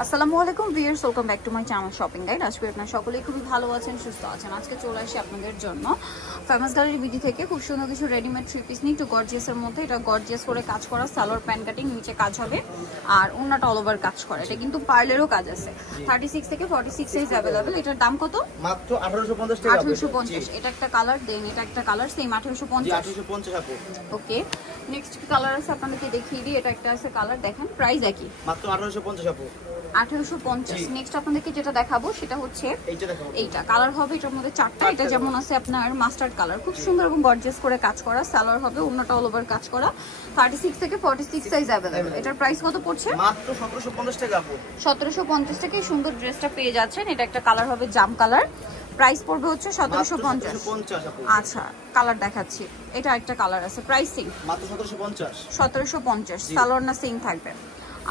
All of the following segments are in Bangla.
আসসালামু আলাইকুম viewers, welcome back to my channel shopping guide. আজকে আপনারা সকলেই খুবই ভালো আছেন, সুস্থ আছেন। আজকে চলে আসি আপনাদের জন্য ফেমাস গ্যালারি বিডি থেকে খুব সুন্দর কিছু রেডিমেড থ্রি পিস নিয়ে, একটু গর্জিয়াসের মধ্যে। এটা গর্জিয়াস করে কাজ করা, সালোয়ার প্যান্ট কাটিং, নিচে কাজ হবে আর ওন্নাটা অল ওভার কাজ করে। এটা কিন্তু পার্লেরও কাজ আছে। 36 থেকে 46 সাইজ अवेलेबल। এটার দাম কত? মাত্র 1850 টাকা। 1850। এটা একটা কালার, দেন এটা একটা কালার, সেম 1850। 1850 আপু। ওকে, নেক্সট কালার আছে আপনাদেরকে দেখিয়ে দিই। এটা একটা আছে কালার, দেখেন প্রাইস একই, মাত্র 1850 আপু। 1850। নেক্সট আপনাদেরকে যেটা দেখাবো সেটা হচ্ছে এইটা দেখাবো। এইটা কালার হবে, এটার মধ্যে চারটা। এটা যেমন আছে আপনার মাস্টার্ড কালার, খুব সুন্দর এবং গর্জিয়াস করে কাজ করা। সালোয়ার হবে, ওন্নাটা অল ওভার কাজ করা। 36 থেকে 46 সাইজ अवेलेबल। এটার প্রাইস কত পড়ছে? মাত্র 1750 টাকা আপু। 1750 থেকে সুন্দর ড্রেসটা পেয়ে যাচ্ছেন। এটা একটা কালার হবে জাম কালার, প্রাইস পড়বে হচ্ছে 1750 আপু। আচ্ছা, কালার দেখাচ্ছি। এটা একটা কালার আছে, প্রাইসিং মাত্র 1750। 1750। সালোয়ার না সেম থাকবে।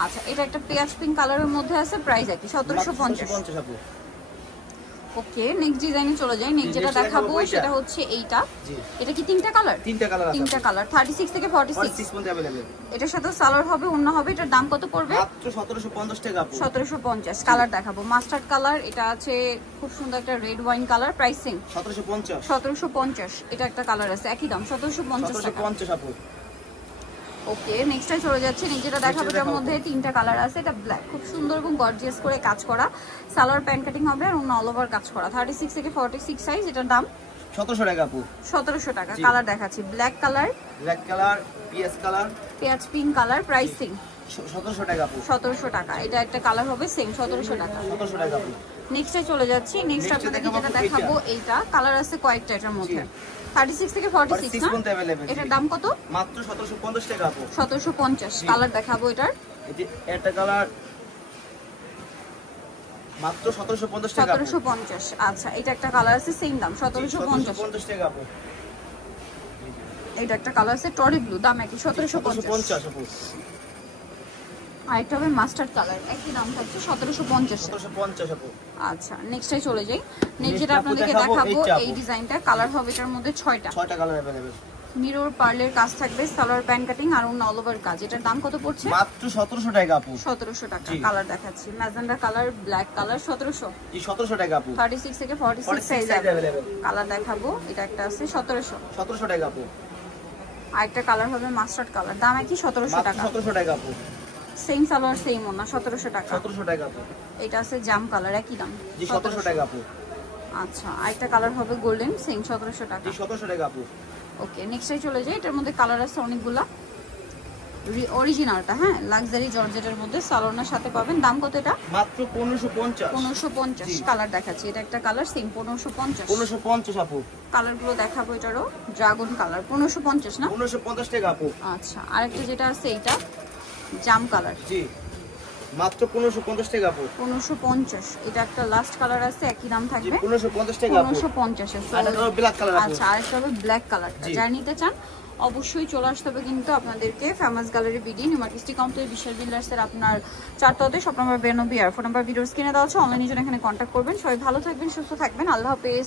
আচ্ছা, এটা একটা পেঁয়াজ পিঙ্ক কালারের মধ্যে আছে, প্রাইস একই 1750 আপু। ওকে, নেক্সট ডিজাইনে চলে যাই। নেক্সট যেটা দেখাবো সেটা হচ্ছে এইটা। এটা কি তিনটা কালার? তিনটা কালার আছে। তিনটা কালার, 36 থেকে 46 পর্যন্ত अवेलेबल। এটার সাথে সালোয়ার হবে, ওন্না হবে। এটার দাম কত পড়বে? মাত্র 1750 টাকা আপু। 1750। কালার দেখাবো, মাস্টার্ড কালার, এটা আছে খুব সুন্দর একটা রেড ওয়াইন কালার, প্রাইসিং 1750। 1750। এটা একটা কালার আছে, একই দাম 1750 টাকা। 1750 আপু। ওকে, নেক্সটে চলে যাচ্ছে। যেটা দেখাবো এটার মধ্যে তিনটা কালার আছে। এটা ব্ল্যাক, খুব সুন্দর এবং গর্জিয়াস করে কাজ করা। সালোয়ার প্যান্ট কাটিং হবে আর অল ওভার কাজ করা। 36 থেকে 46 সাইজ। এটার দাম 1700 টাকা আপু। 1700 টাকা। কালার দেখাচ্ছি, black colour, black colour, PS colour, পেঁয়াজ পিঙ্ক কালার, প্রাইসিং 1700 টাকা আপু। 1700 টাকা। এটা একটা কালার হবে, সেম 1700 টাকা। 1700 টাকা আপু। নেক্সটে চলে যাচ্ছি। নেক্সট আপনাদেরকে যেটা দেখাবো এইটা কালার আছে কয়েকটা এটার মধ্যে। 36 থেকে 46 না? পর্যন্ত अवेलेबल। এটার দাম কত? মাত্র 1750 টাকা আপু। 1750। কালার দেখাবো এটার, এই যে এটা কালার মাত্র 1750 টাকা। 1750। আচ্ছা, এটা একটা কালার আছে, সেম দাম 1750 টাকা আপু। এটা একটা কালার আছে টরি ব্লু, দাম একই 1750 আপু। আরেকটা হবে মাস্টার্ড কালার, একই দাম থাকছে 1750। 1750 আপু। আচ্ছা, নেক্সটে চলে যাই। নেক্সট যেটা আপনাদেরকে দেখাবো এই ডিজাইনটা, কালার হবে এটার মধ্যে 6টা। 6টা কালার अवेलेबल। মিরর পার্লের কাজ থাকবে, সালোয়ার প্যান্ট কাটিং আর অন্য অল ওভার কাজ। এটার দাম কত পড়ছে? মাত্র 1700 টাকা আপু। 1700 টাকা। কালার দেখাচ্ছি, ম্যাজেন্ডা কালার, ব্ল্যাক কালার, 1700। জি 1700 টাকা আপু। 36 থেকে 46 সাইজ अवेलेबल। কালার দেখাবো, এটা একটা আছে 1700। 1700 টাকা আপু। আরেকটা কালার হবে মাস্টার্ড কালার, দাম একই 1700 টাকা। 1700 টাকা আপু। সেম সালোয়ার সেম ওন্না, 1700 টাকা। 1700 টাকা আপু। এটা আছে জাম কালার, একই দাম জি 1700 টাকা আপু। আচ্ছা, আরেকটা কালার হবে গোল্ডেন, সেম 1700 টাকা। জি 1700 টাকা আপু। ওকে, নেক্সটে চলে যাই। এটার মধ্যে কালার আছে অনেকগুলা। অরিজিনালটা, হ্যাঁ, লাক্সারি জর্জেটের মধ্যে সালোয়ারের সাথে পাবেন। দাম কত এটা? মাত্র 1550। 1550। কালার দেখাচ্ছি, এটা একটা কালার, সেম 1550। 1550 আপু। কালারগুলো দেখাবো, এটারও ড্রাগন কালার, 1550 না? 1550 টাকা আপু। আচ্ছা, আরেকটা যেটা আছে এইটা জাম কালার, জি মাত্র 1550 টাকা আপু। 1550। এটা একটা লাস্ট কালার আছে, একই দাম জি থাকবে 1550 টাকা আপু। 1550 এর। আর এটা ব্ল্যাক কালার আপু। আচ্ছা, আরেকটা হবে ব্ল্যাক কালারটা। যারা নিতে চান অবশ্যই চলে আসতে হবে কিন্তু আপনাদেরকে famous gallery BD, new market city complex, বিশাল বিল্ডার্সের আপনার 4 তলাতে, শপ নাম্বার 92 আর ফোন নাম্বার ভিডিওস কিনে দেওয়া আছে। অনলাইনে জন্য এখানে কন্ট্যাক্ট করবেন। সবাই ভালো থাকবেন, সুস্থ থাকবেন, আল্লাহ হাফেজ।